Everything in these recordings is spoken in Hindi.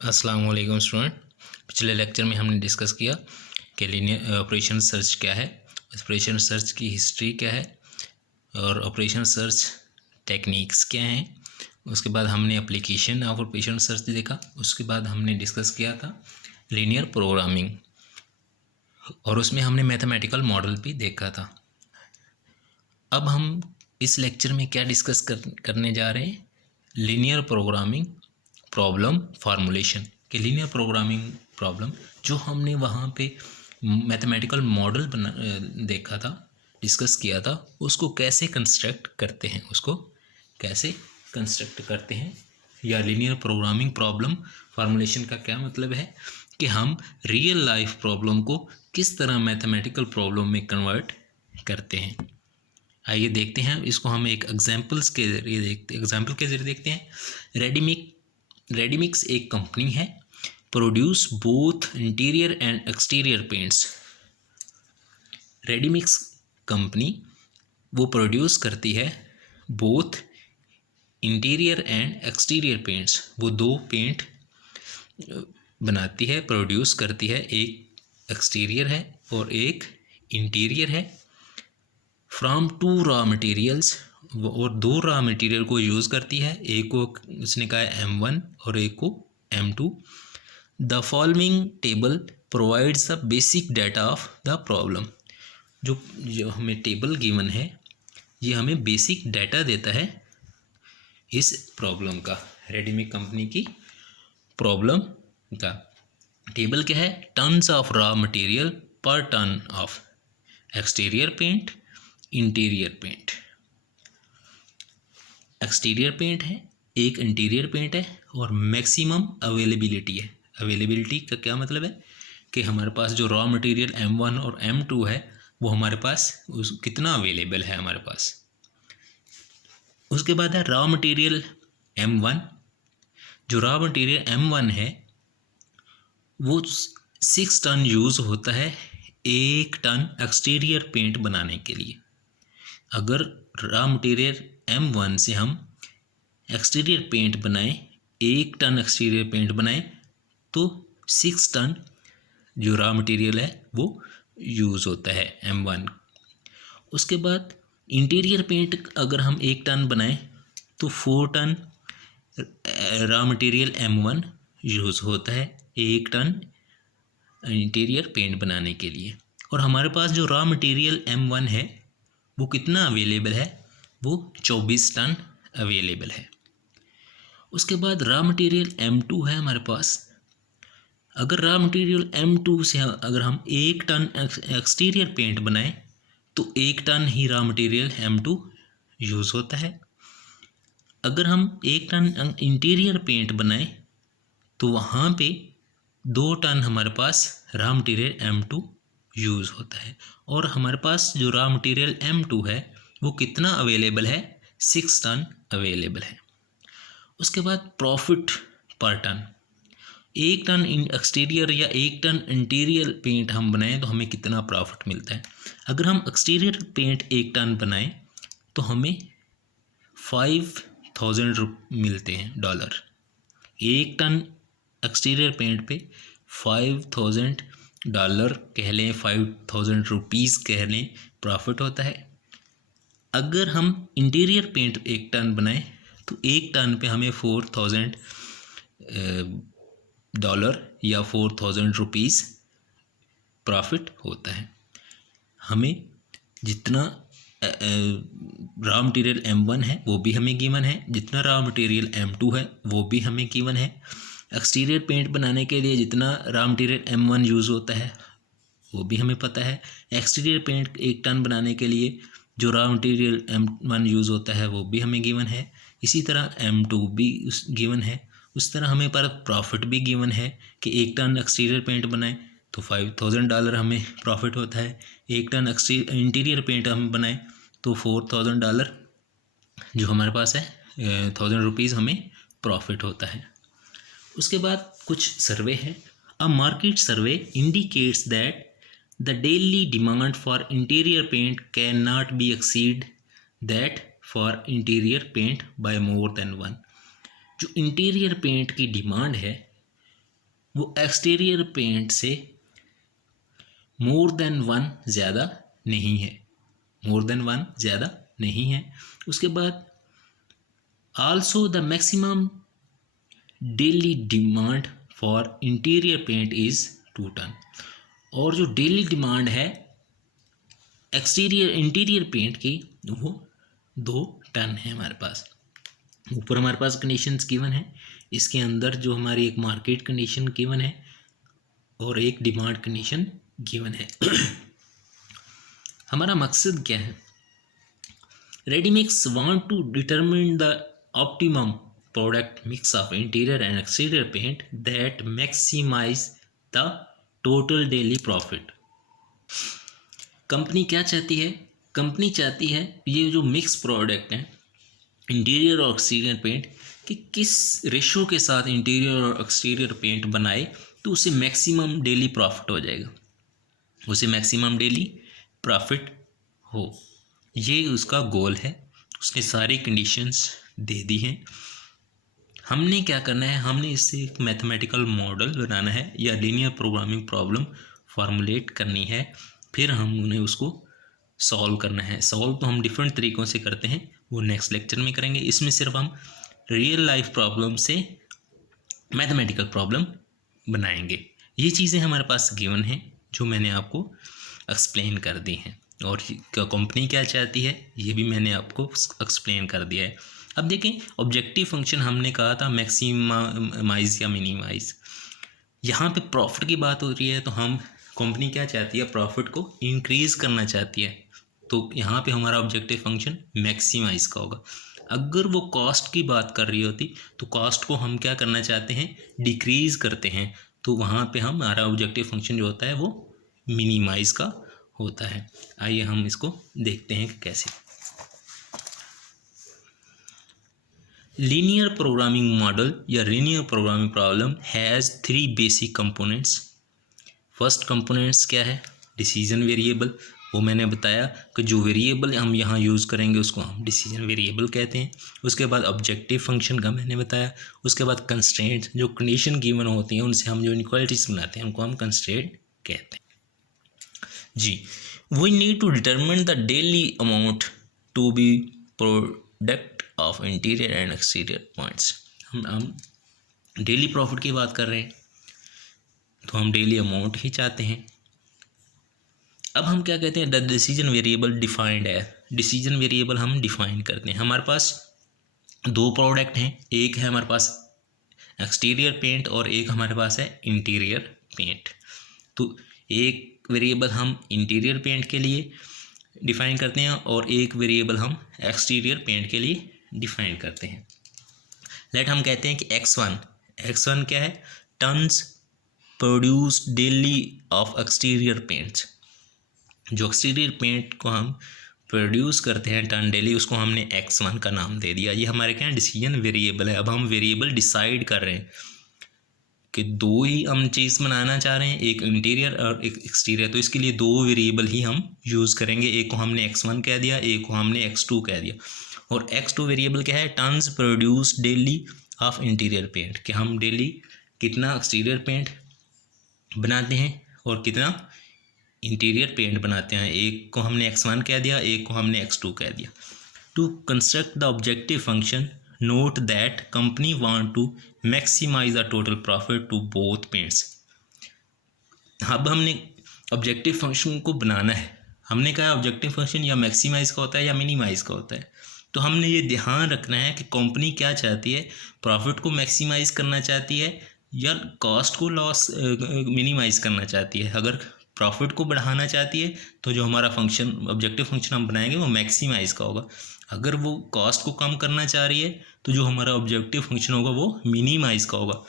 अस्सलाम वालेकुम स्टूडेंट। पिछले लेक्चर में हमने डिस्कस किया कि लीनियर ऑपरेशन सर्च क्या है, ऑपरेशन सर्च की हिस्ट्री क्या है और ऑपरेशन सर्च टेक्निक्स क्या हैं। उसके बाद हमने एप्लीकेशन ऑफ ऑपरेशन सर्च देखा। उसके बाद हमने डिस्कस किया था लीनियर प्रोग्रामिंग और उसमें हमने मैथमेटिकल मॉडल भी देखा था। अब हम इस लेक्चर में क्या डिस्कस करने जा रहे हैं, लीनियर प्रोग्रामिंग प्रॉब्लम फार्मूलेशन के लीनियर प्रोग्रामिंग प्रॉब्लम जो हमने वहाँ पे मैथमेटिकल मॉडल देखा था, डिस्कस किया था, उसको कैसे कंस्ट्रक्ट करते हैं, या लीनियर प्रोग्रामिंग प्रॉब्लम फार्मूलेशन का क्या मतलब है कि हम रियल लाइफ प्रॉब्लम को किस तरह मैथमेटिकल प्रॉब्लम में कन्वर्ट करते हैं। आइए देखते हैं इसको। हम एक एग्जाम्पल के जरिए देखते हैं। रेडीमिक्स एक कंपनी है, produce both interior and exterior paints. Ready mix company वो प्रोड्यूस करती है both interior and exterior paints, वो दो पेंट बनाती है, प्रोड्यूस करती है। एक एक्सटीरियर है और एक इंटीरियर है। फ्रॉम टू रॉ मटेरियल्स, और दो रॉ मटेरियल को यूज़ करती है, एक को उसने कहा है M1 और एक को M2। The following table provides the basic data of the problem. जो हमें टेबल गिवन है ये हमें बेसिक डाटा देता है इस प्रॉब्लम का। रेडीमेड कंपनी की प्रॉब्लम का टेबल क्या है, टन्स ऑफ रॉ मटेरियल पर ton of exterior paint, interior paint. Exterior paint है, एक इंटीरियर पेंट है और मैक्सिमम अवेलेबिलिटी है। अवेलेबिलिटी का क्या मतलब है कि हमारे पास जो रॉ मटेरियल M1 और M2 है वो हमारे पास कितना अवेलेबल है हमारे पास। उसके बाद है रॉ मटेरियल M1। जो रॉ मटेरियल M1 है वो 6 टन यूज़ होता है 1 टन एक्सटीरियर पेंट बनाने के लिए। अगर रॉ मटेरियल M1 से हम एक्सटीरियर पेंट बनाएं, 1 टन एक्सटीरियर पेंट बनाएं, तो 6 टन जो रॉ मटेरियल है वो यूज़ होता है M1। उसके बाद इंटीरियर पेंट अगर हम 1 टन बनाएं तो 4 ton raw material M1 use होता है 1 टन इंटीरियर पेंट बनाने के लिए। और हमारे पास जो रॉ मटेरियल M1 है वो कितना अवेलेबल है, वो 24 टन अवेलेबल है। उसके बाद रॉ मटेरियल M2 है हमारे पास। अगर रॉ मटेरियल M2 से अगर हम 1 टन एक्सटीरियर पेंट बनाएं तो 1 टन ही रॉ मटेरियल M2 यूज़ होता है। अगर हम 1 टन इंटीरियर पेंट बनाएं तो वहाँ पे 2 टन हमारे पास रॉ मटेरियल M2 यूज़ होता है। और हमारे पास जो रॉ मटेरियल M2 है वो कितना अवेलेबल है, 6 टन अवेलेबल है। उसके बाद प्रॉफिट पर टन, 1 टन एक्सटीरियर या 1 टन इंटीरियर पेंट हम बनाएं तो हमें कितना प्रॉफिट मिलता है। अगर हम एक्सटीरियर पेंट 1 टन बनाएं तो हमें 5,000 मिलते हैं डॉलर। 1 टन एक्सटीरियर पेंट पे 5,000 डॉलर कह लें, 5,000 रुपीज़ कह लें, प्रॉफिट होता है। अगर हम इंटीरियर पेंट 1 टन बनाएं तो 1 टन पे हमें 4,000 डॉलर या 4,000 रुपीज़ प्रॉफिट होता है। हमें जितना रॉ मटेरियल M1 है वो भी हमें गिवन है, जितना रॉ मटेरियल M2 है वो भी हमें गिवन है। एक्सटीरियर पेंट बनाने के लिए जितना रॉ मटेरियल M1 यूज़ होता है वो भी हमें पता है। एक्सटीरियर पेंट 1 टन बनाने के लिए जो रॉ मटेरियल M1 यूज़ होता है वो भी हमें गिवन है। इसी तरह M2 भी गिवन है। उस तरह हमें पर प्रॉफिट भी गिवन है कि 1 टन एक्सटीरियर पेंट बनाएं तो 5,000 डॉलर हमें प्रॉफिट होता है। 1 टन इंटीरियर पेंट हम बनाएं तो 4,000 डॉलर जो हमारे पास है 1,000 रुपीज़ हमें प्रॉफिट होता है। उसके बाद कुछ सर्वे है। A market survey indicates that the daily demand for interior paint can not be exceed that for interior paint by more than 1। जो इंटीरियर पेंट की डिमांड है वो एक्सटीरियर पेंट से मोर देन वन ज़्यादा नहीं है, मोर देन वन ज़्यादा नहीं है। उसके बाद also the maximum daily demand for interior paint is 2 ton. और जो डेली डिमांड है एक्सटीरियर इंटीरियर पेंट की वो 2 टन है हमारे पास। ऊपर हमारे पास कंडीशंस गिवन है, इसके अंदर जो हमारी एक मार्केट कंडीशन गिवन है और एक डिमांड कंडीशन गिवन है। हमारा मकसद क्या है? Readymix want to determine the optimum product mix of interior and exterior paint that maximise the total daily profit. Company क्या चाहती है? कंपनी चाहती है ये जो मिक्स प्रोडक्ट है इंटीरियर और एक्सटीरियर पेंट कि किस रेशो के साथ इंटीरियर और एक्सटीरियर पेंट बनाए तो उसे मैक्सिमम डेली प्रॉफिट हो जाएगा, उसे मैक्सिमम डेली प्रॉफिट हो, ये उसका गोल है। उसने सारी कंडीशंस दे दी हैं। हमने क्या करना है? हमने इससे एक मैथमेटिकल मॉडल बनाना है या लीनियर प्रोग्रामिंग प्रॉब्लम फार्मुलेट करनी है, फिर हम उन्हें उसको सॉल्व करना है। सॉल्व तो हम डिफरेंट तरीक़ों से करते हैं, वो नेक्स्ट लेक्चर में करेंगे। इसमें सिर्फ हम रियल लाइफ प्रॉब्लम से मैथमेटिकल प्रॉब्लम बनाएंगे। ये चीज़ें हमारे पास गिवन हैं जो मैंने आपको एक्सप्लेन कर दी हैं, और कंपनी क्या चाहती है ये भी मैंने आपको एक्सप्लेन कर दिया है। अब देखें, ऑब्जेक्टिव फंक्शन हमने कहा था मैक्सिमाइज या मिनिमाइज। यहाँ पे प्रॉफिट की बात हो रही है तो हम कंपनी क्या चाहती है? प्रॉफिट को इंक्रीज़ करना चाहती है, तो यहाँ पे हमारा ऑब्जेक्टिव फंक्शन मैक्सिमाइज का होगा। अगर वो कॉस्ट की बात कर रही होती तो कॉस्ट को हम क्या करना चाहते हैं? डिक्रीज़ करते हैं, तो वहाँ पे हमारा ऑब्जेक्टिव फंक्शन जो होता है वो मिनिमाइज का होता है। आइए हम इसको देखते हैं कि कैसे। लीनियर प्रोग्रामिंग मॉडल या linear programming problem has 3 basic components. First components क्या है? Decision variable. वो मैंने बताया कि जो वेरिएबल हम यहाँ यूज़ करेंगे उसको हम डिसीजन वेरिएबल कहते हैं। उसके बाद ऑब्जेक्टिव फंक्शन का मैंने बताया। उसके बाद कंस्ट्रेंट, जो कंडीशन गिवन होती हैं उनसे हम जो इनक्वालिटीज़ बनाते हैं उनको हम कंस्ट्रेंट कहते हैं। जी, we need to determine the daily amount to be product of interior and exterior points. हम डेली प्रॉफिट की बात कर रहे हैं तो हम डेली अमाउंट ही चाहते हैं। अब हम क्या कहते हैं? द डिसीजन वेरिएबल डिफाइंड है। डिसीजन वेरिएबल हम डिफाइन करते हैं। हमारे पास 2 प्रोडक्ट हैं, एक है हमारे पास एक्सटीरियर पेंट और एक हमारे पास है इंटीरियर पेंट। तो एक वेरिएबल हम इंटीरियर पेंट के लिए डिफाइन करते हैं और एक वेरिएबल हम एक्सटीरियर पेंट के लिए डिफाइन करते हैं। लेट हम कहते हैं कि x1 क्या है? Tons produce daily of exterior paints. जो एक्सटीरियर पेंट को हम प्रोड्यूस करते हैं टन डेली, उसको हमने x1 का नाम दे दिया। ये हमारे क्या है? डिसीजन वेरिएबल है। अब हम वेरिएबल डिसाइड कर रहे हैं कि 2 ही हम चीज़ बनाना चाह रहे हैं, एक इंटीरियर और एक एक्सटीरियर, तो इसके लिए 2 वेरिएबल ही हम यूज़ करेंगे। एक को हमने x1 कह दिया, एक को हमने x2 कह दिया। और x2 वेरिएबल क्या है? Tons produce daily of interior paint, कि हम डेली कितना एक्सटीरियर पेंट बनाते हैं और कितना इंटीरियर पेंट बनाते हैं। एक को हमने x1 कह दिया, एक को हमने x2 कह दिया। To construct the objective function, note that company want to maximise the total profit to both paints. अब हमने ऑब्जेक्टिव फंक्शन को बनाना है। हमने कहा ऑब्जेक्टिव फंक्शन या मैक्सिमाइज का होता है या मिनिमाइज का होता है। तो हमने ये ध्यान रखना है कि कंपनी क्या चाहती है? प्रॉफिट को मैक्सिमाइज करना चाहती है या कॉस्ट को लॉस मिनिमाइज करना चाहती है। अगर प्रॉफिट को बढ़ाना चाहती है तो जो हमारा फंक्शन ऑब्जेक्टिव फंक्शन हम बनाएंगे वो मैक्सिमाइज का होगा। अगर वो कॉस्ट को कम करना चाह रही है तो जो हमारा ऑब्जेक्टिव फंक्शन होगा वो मिनिमाइज का होगा।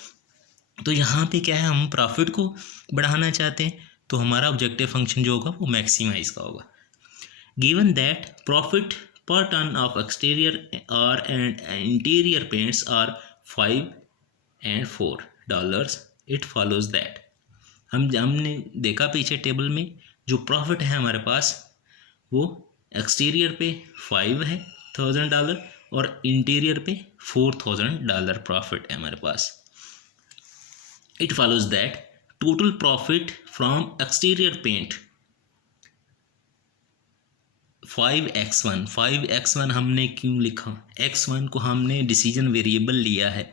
तो यहाँ पे क्या है? हम प्रॉफिट को बढ़ाना चाहते हैं तो हमारा ऑब्जेक्टिव फंक्शन जो होगा वो मैक्सिमाइज का होगा। Given that profit per ton of exterior or and interior paints are $5 and $4, it follows that हमने देखा पीछे टेबल में जो प्रॉफिट है हमारे पास वो एक्सटीरियर पे $5,000 और इंटीरियर पे $4,000 प्रॉफिट है हमारे पास। It follows that total profit from exterior paint 5x1 हमने क्यों लिखा, x1 को हमने डिसीजन वेरिएबल लिया है,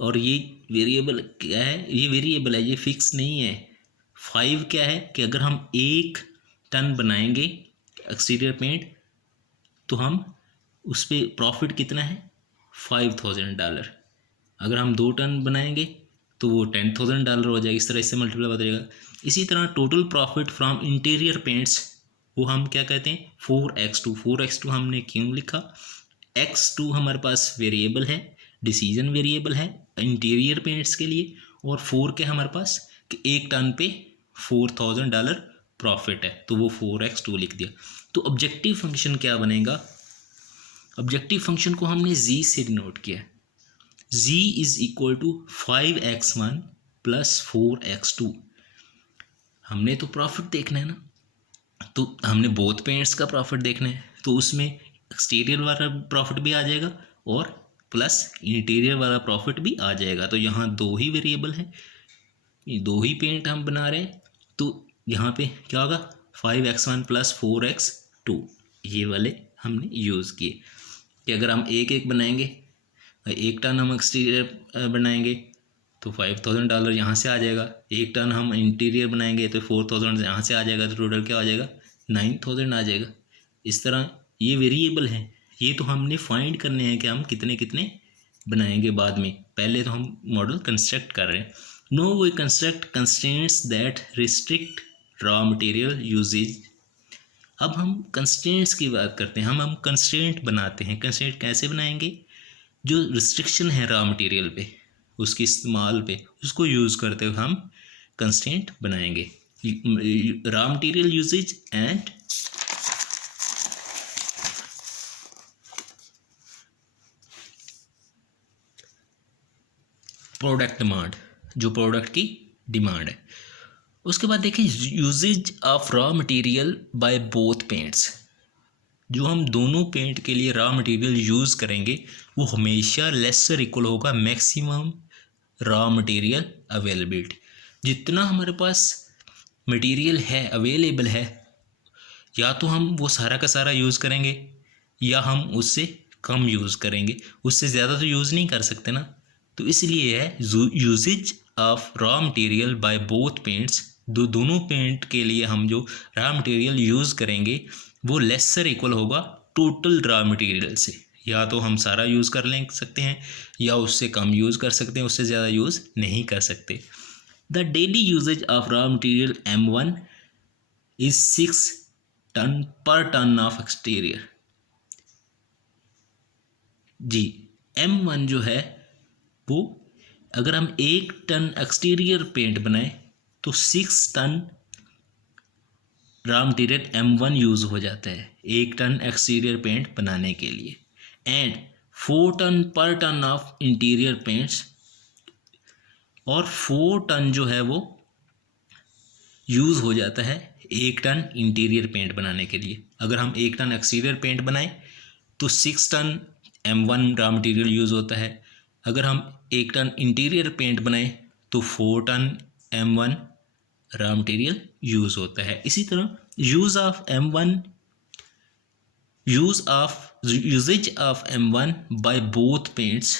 और ये वेरिएबल क्या है, ये वेरिएबल है, ये फिक्स नहीं है। 5 क्या है कि अगर हम 1 टन बनाएंगे एक्सटीरियर पेंट तो हम उस पर प्रॉफिट कितना है $5,000। अगर हम 2 टन बनाएंगे तो वो $10,000 हो जाएगा, इस तरह इससे मल्टीप्लाई होता जाएगा। इसी तरह total profit from interior paints वो हम क्या कहते हैं 4x2। 4x2 हमने क्यों लिखा, x2 हमारे पास वेरिएबल है, डिसीजन वेरिएबल है इंटीरियर पेंट्स के लिए, और 4 के हमारे पास कि 1 टन पे $4,000 प्रॉफिट है, तो वो 4x2 लिख दिया। तो ऑब्जेक्टिव फंक्शन क्या बनेगा, ऑब्जेक्टिव फंक्शन को हमने z से डिनोट किया, z is equal to 5x1 plus 4x2। हमने तो प्रॉफिट देखना है ना, तो हमने बोथ पेंट्स का प्रॉफिट देखना है, तो उसमें एक्सटीरियर वाला प्रॉफिट भी आ जाएगा और प्लस इंटीरियर वाला प्रॉफिट भी आ जाएगा। तो यहाँ 2 ही वेरिएबल हैं, ये 2 ही पेंट हम बना रहे हैं, तो यहाँ पे क्या होगा 5x1 प्लस 4x2, ये वाले हमने यूज़ किए कि अगर हम एक बनाएंगे, 1 टन हम एक्सटीरियर बनाएंगे तो $5,000 यहाँ से आ जाएगा, 1 टन हम इंटीरियर बनाएंगे तो 4,000 यहाँ से आ जाएगा, तो टोटल क्या आ जाएगा 9,000 आ जाएगा। इस तरह ये वेरिएबल हैं, ये तो हमने फाइंड करने हैं कि हम कितने कितने बनाएंगे बाद में, पहले तो हम मॉडल कंस्ट्रक्ट कर रहे हैं। Now we construct constraints that restrict raw material usages. अब हम कंस्ट्रेंट्स की बात करते हैं, हम कंस्ट्रेंट बनाते हैं। कंस्ट्रेंट कैसे बनाएंगे, जो रिस्ट्रिक्शन है रॉ मटेरियल पे, उसके इस्तेमाल पे, उसको यूज़ करते हुए हम कंस्ट्रेंट बनाएंगे। Raw material usages and product demand, जो प्रोडक्ट की डिमांड है। उसके बाद देखें usages of raw material by both paints. जो हम दोनों पेंट के लिए रॉ मटेरियल यूज़ करेंगे वो हमेशा लेसर इक्वल होगा मैक्सिमम रॉ मटेरियल अवेलेबिलिटी। जितना हमारे पास मटेरियल है अवेलेबल है, या तो हम वो सारा का सारा यूज़ करेंगे या हम उससे कम यूज़ करेंगे, उससे ज़्यादा तो यूज़ नहीं कर सकते ना। तो इसलिए है usages of raw material by both paints, दोनों पेंट के लिए हम जो रॉ मटेरियल यूज़ करेंगे वो लेसर इक्वल होगा टोटल रॉ मटेरियल से। या तो हम सारा यूज़ कर ले सकते हैं या उससे कम यूज़ कर सकते हैं, उससे ज़्यादा यूज़ नहीं कर सकते। The daily usages of raw material M1 is 6 ton per ton of exterior. जी M1 जो है वो अगर हम 1 टन एक्सटीरियर पेंट बनाएं तो 6 ton raw material M1 use हो जाता है 1 टन एक्सटीरियर पेंट बनाने के लिए, and 4 ton per ton of interior paints, और 4 टन जो है वो यूज़ हो जाता है 1 टन इंटीरियर पेंट बनाने के लिए। अगर हम 1 टन एक्सटीरियर पेंट बनाएं तो 6 ton M1 raw material use होता है। अगर हम 1 टन इंटीरियर पेंट बनाएं तो 4 ton M1 raw material use होता है। इसी तरह usages of M1 by both paints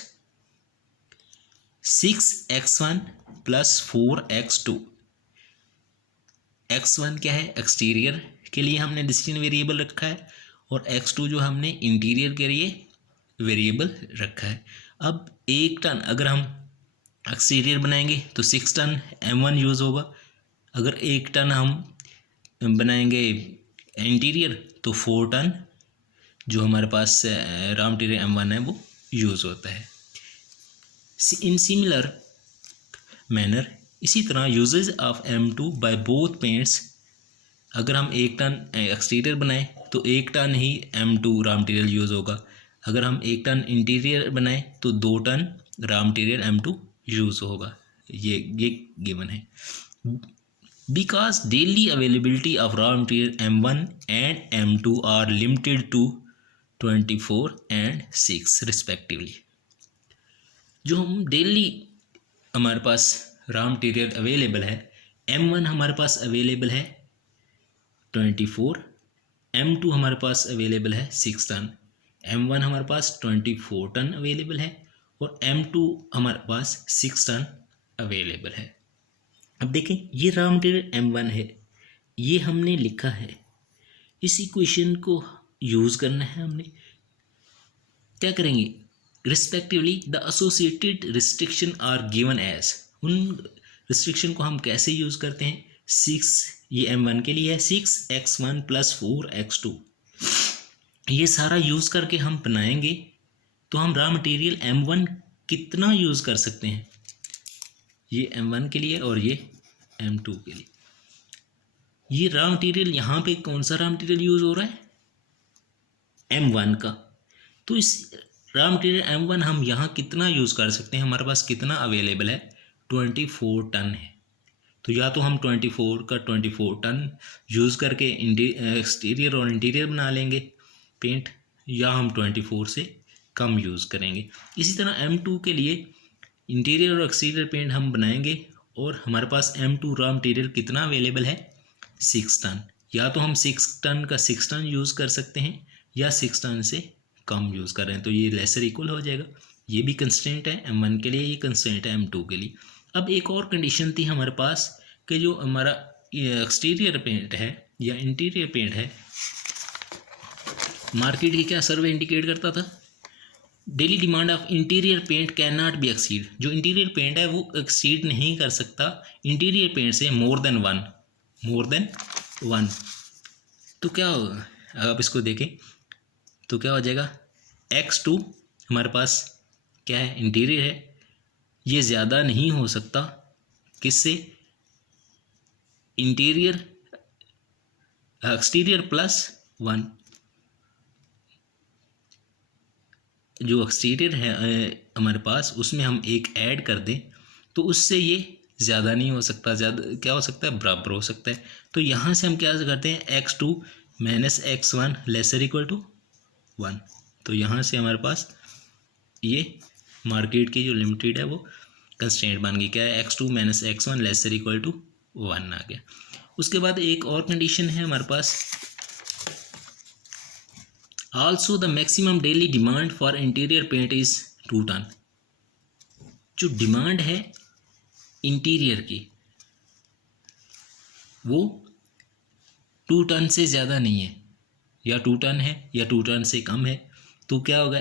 6x1 plus 4x2। x1 क्या है एक्सटीरियर के लिए हमने डिसीजन वेरिएबल रखा है, और x2 जो हमने इंटीरियर के लिए वेरिएबल रखा है। अब 1 टन अगर हम एक्सटीरियर बनाएंगे तो 6 टन M1 यूज़ होगा, अगर 1 टन हम बनाएंगे इंटीरियर तो 4 टन जो हमारे पास रॉ मटेरियल M1 है वो यूज़ होता है। इन सिमिलर मैनर इसी तरह usages of M2 by both paints, अगर हम 1 टन एक्सटीरियर बनाएं तो 1 टन ही M2 रॉ मटेरियल यूज़ होगा, अगर हम 1 टन इंटीरियर बनाएं तो 2 ton raw material M2 use होगा। ये गिवन है। Because daily availability of raw material M1 and M2 are limited to 24 and 6 respectively. जो हम डेली हमारे पास रॉ मटेरियल अवेलेबल है, M1 हमारे पास अवेलेबल है 24, M2 हमारे पास अवेलेबल है 6 टन, M1 हमारे पास 24 टन अवेलेबल है और M2 हमारे पास 6 टन अवेलेबल है। अब देखें ये रॉ मटेरियल M1 है, ये हमने लिखा है, इस इक्वेशन को यूज़ करना है। हमने क्या करेंगे, respectively the associated restriction are given as, उन रिस्ट्रिक्शन को हम कैसे यूज़ करते हैं, 6 ये M1 के लिए है 6x1 + 4x2, ये सारा यूज़ करके हम बनाएंगे तो हम रॉ मटेरियल M1 कितना यूज़ कर सकते हैं, ये M1 के लिए और ये M2 के लिए। ये रॉ मटेरियल यहाँ पे कौन सा रॉ मटेरियल यूज़ हो रहा है, M1 का, तो इस रॉ मटेरियल M1 हम यहाँ कितना यूज़ कर सकते हैं, हमारे पास कितना अवेलेबल है, 24 टन है। तो या तो हम 24 का 24 टन यूज़ करके एक्सटीरियर और इंटीरियर बना लेंगे पेंट, या हम 24 से कम यूज़ करेंगे। इसी तरह M2 के लिए इंटीरियर और एक्सटीरियर पेंट हम बनाएंगे और हमारे पास M2 रॉ मटेरियल कितना अवेलेबल है, 6 टन, या तो हम 6 टन का 6 टन यूज़ कर सकते हैं या 6 टन से कम यूज़ कर रहे हैं, तो ये लेसर इक्वल हो जाएगा। ये भी कंस्ट्रेंट है M1 के लिए, ये कंस्ट्रेंट है M2 के लिए। अब एक और कंडीशन थी हमारे पास कि जो हमारा एक्सटीरियर पेंट है या इंटीरियर पेंट है, मार्केट की क्या सर्वे इंडिकेट करता था, daily demand of interior paint can not be exceed, जो इंटीरियर पेंट है वो एक्सीड नहीं कर सकता इंटीरियर पेंट से मोर देन वन। तो क्या होगा, आप इसको देखें तो क्या हो जाएगा, X2 हमारे पास क्या है, इंटीरियर है, ये ज़्यादा नहीं हो सकता किससे, इंटीरियर एक्सटीरियर +1, जो एक्सटीरियर है हमारे पास उसमें हम एक ऐड कर दें तो उससे ये ज़्यादा नहीं हो सकता, ज़्यादा क्या हो सकता है, बराबर हो सकता है। तो यहाँ से हम क्या करते हैं, X2 - X1 ≤ 1, तो यहाँ से हमारे पास ये मार्केट की जो लिमिटेड है वो कंस्ट्रेंट बन गई, क्या है, X2 - X1 ≤ 1 आ गया। उसके बाद एक और कंडीशन है हमारे पास, also the maximum daily demand for interior paint is 2 ton, जो डिमांड है इंटीरियर की वो 2 टन से ज़्यादा नहीं है, या 2 टन है या 2 टन से कम है, तो क्या होगा,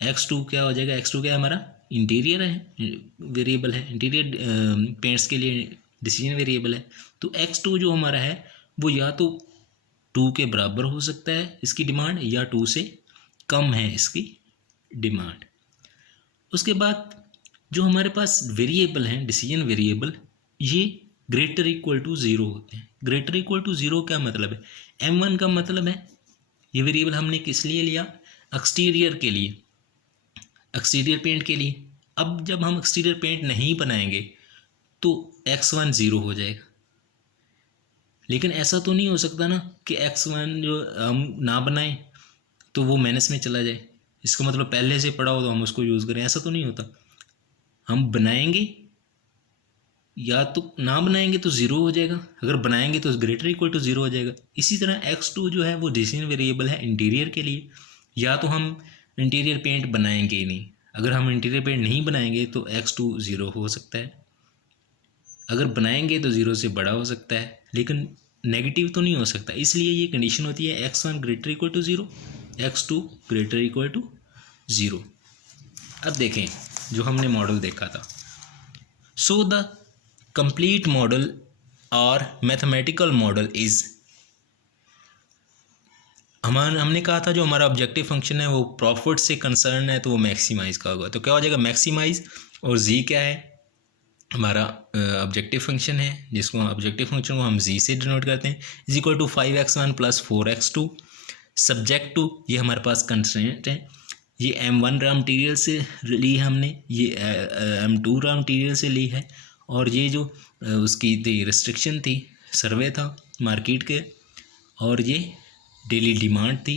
X2 क्या हो जाएगा, X2 क्या हमारा इंटीरियर है, वेरिएबल है, इंटीरियर पेंट्स के लिए डिसीजन वेरिएबल है, तो X2 जो हमारा है वो या तो 2 के बराबर हो सकता है इसकी डिमांड, या 2 से कम है इसकी डिमांड। उसके बाद जो हमारे पास वेरिएबल हैं, डिसीजन वेरिएबल, ये ग्रेटर इक्वल टू 0 होते हैं। ग्रेटर इक्वल टू 0 क्या मतलब है, M1 का मतलब है, ये वेरिएबल हमने किस लिए लिया, एक्सटीरियर के लिए, एक्सटीरियर पेंट के लिए। अब जब हम एक्सटीरियर पेंट नहीं बनाएंगे तो X1 0 हो जाएगा, लेकिन ऐसा तो नहीं हो सकता ना कि X1 जो हम ना बनाएं तो वो माइनस में चला जाए, इसका मतलब पहले से पड़ा हो तो हम उसको यूज़ करें, ऐसा तो नहीं होता। हम बनाएंगे या तो ना बनाएंगे तो 0 हो जाएगा, अगर बनाएंगे तो ग्रेटर इक्वल टू 0 हो जाएगा। इसी तरह X2 जो है वो डिसीजन वेरिएबल है इंटीरियर के लिए, या तो हम इंटीरियर पेंट बनाएंगे ही नहीं, अगर हम इंटीरियर पेंट नहीं बनाएंगे तो X2 0 हो सकता है, अगर बनाएंगे तो 0 से बड़ा हो सकता है, लेकिन नेगेटिव तो नहीं हो सकता। इसलिए ये कंडीशन होती है X1 greater equal to 0, X2 greater equal to 0। अब देखें जो हमने मॉडल देखा था, सो द कंप्लीट मॉडल और मैथमेटिकल मॉडल इज़, हमने कहा था जो हमारा ऑब्जेक्टिव फंक्शन है वो प्रॉफिट से कंसर्न है तो वो मैक्सिमाइज का होगा, तो क्या हो जाएगा मैक्सिमाइज, और जी क्या है हमारा ऑब्जेक्टिव फंक्शन है, जिसको ऑब्जेक्टिव फंक्शन को हम जी से डिनोट करते हैं, is equal to 5x1 + 4x2, subject to ये हमारे पास कंस्ट्रेंट है, ये M1 रॉ मटेरियल से ली है हमने, ये M2 रॉ मटेरियल से ली है, और ये जो उसकी थी रिस्ट्रिक्शन थी, सर्वे था मार्केट के, और ये डेली डिमांड थी,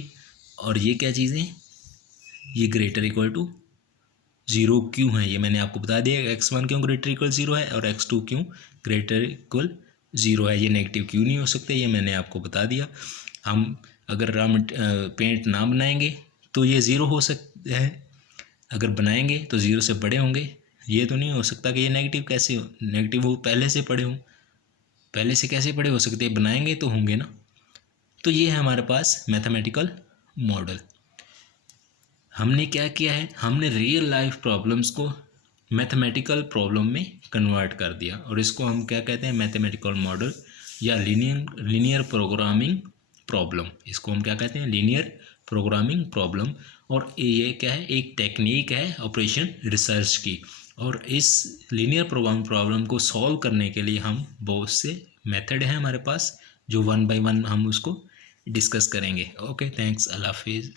और ये क्या चीज़ें, ये ग्रेटर इक्वल टू ज़ीरो क्यों है ये मैंने आपको बता दिया। x1 क्यों ग्रेटर इक्वल ज़ीरो है और x2 क्यों ग्रेटर इक्वल ज़ीरो है, ये नेगेटिव क्यों नहीं हो सकते, ये मैंने आपको बता दिया। हम अगर पेंट ना बनाएंगे तो ये ज़ीरो हो सकता है, अगर बनाएंगे तो ज़ीरो से बड़े होंगे। ये तो नहीं हो सकता कि ये नेगेटिव कैसे हो, नेगेटिव वो पहले से पड़े हों, पहले से कैसे पड़े हो सकते हैं, बनाएंगे तो होंगे ना। तो ये है हमारे पास मैथमेटिकल मॉडल। हमने क्या किया है, हमने रियल लाइफ प्रॉब्लम्स को मैथमेटिकल प्रॉब्लम में कन्वर्ट कर दिया, और इसको हम क्या कहते हैं, मैथमेटिकल मॉडल या लीनियर प्रोग्रामिंग प्रॉब्लम। इसको हम क्या कहते हैं, लीनियर प्रोग्रामिंग प्रॉब्लम। और ये क्या है, एक टेक्निक है ऑपरेशन रिसर्च की। और इस लीनियर प्रोग्रामिंग प्रॉब्लम को सॉल्व करने के लिए हम बहुत से मेथड हैं हमारे पास, जो वन बाय वन हम उसको डिस्कस करेंगे। ओके, थैंक्स, अल्लाह हाफिज़।